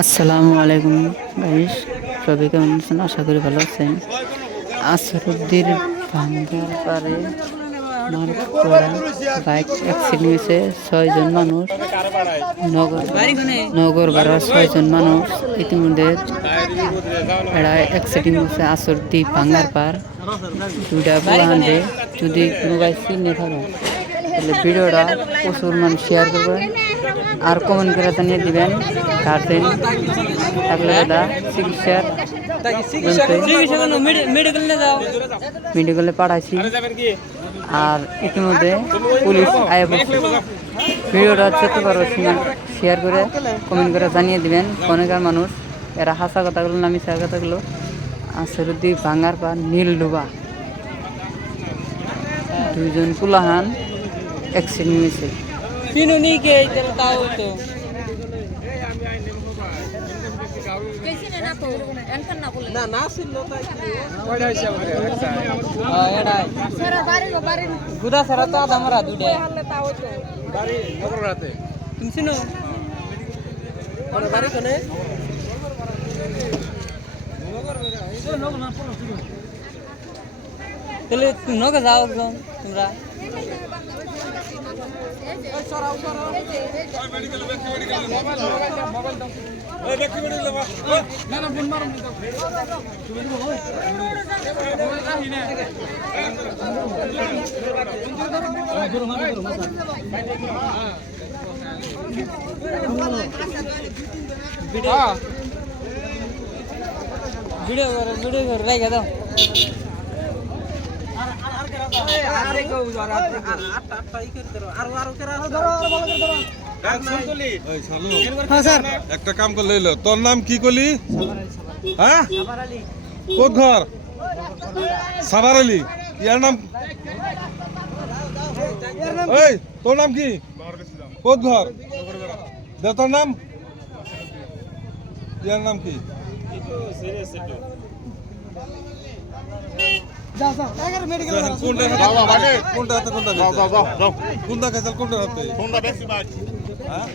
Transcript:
আসসালামু আলাইকুম গাইস, সবাই কেমন আছেন? আশা করি ভালো আছেন। আসরুদ্দির ভাঙ্গার পারে বাইক অ্যাক্সিডেন্ট হয়েছে। 6 জন মানুষ, নগর ভাড়া 6 জন মানুষ। ইতিমধ্যে এটা অ্যাক্সিডেন্ট হয়েছে আসরুদ্দি ভাঙ্গার পার। দুইটা বুলাহানরে যদি কোনো গাছ চিনে থাকে তাহলে ভিডিওটা প্রচুর মানুষ শেয়ার করবেন আর কমেন্ট করে জানিয়ে দিবেন। গার্জেন থাকলে দাদা চিকিৎসার মেডিকেলে পাঠাইছি। আর ইতিমধ্যে পুলিশ আয়া পড়ছে। ভিডিওটা যত পারো শেয়ার করে কমেন্ট করে জানিয়ে দিবেন। অনেকের মানুষ এরা হাসা কথাগুলো না মিশা কথাগুলো। আসরুদ্দি ভাঙ্গার পা নীল ডুবা 2 জন কুলাহান অ্যাক্সিডেন্ট হয়েছে। গুদা সারা তো আদা মারা দুটো তুমি চিনো বাড়ি কোনে তাহলে নগে যাও একদম তোমরা ভিডিও করে রেখে দাও। একটা কাম করলে তোর নাম কি করলি? হ্যাঁ, কোন ঘর? সাবার আলী। ইয়ার নাম এই তোর নাম কি? কোন ঘর? দে তোর নাম। ইয়ার নাম কি? কোনটা খেসাল কোনটা হাতে? হ্যাঁ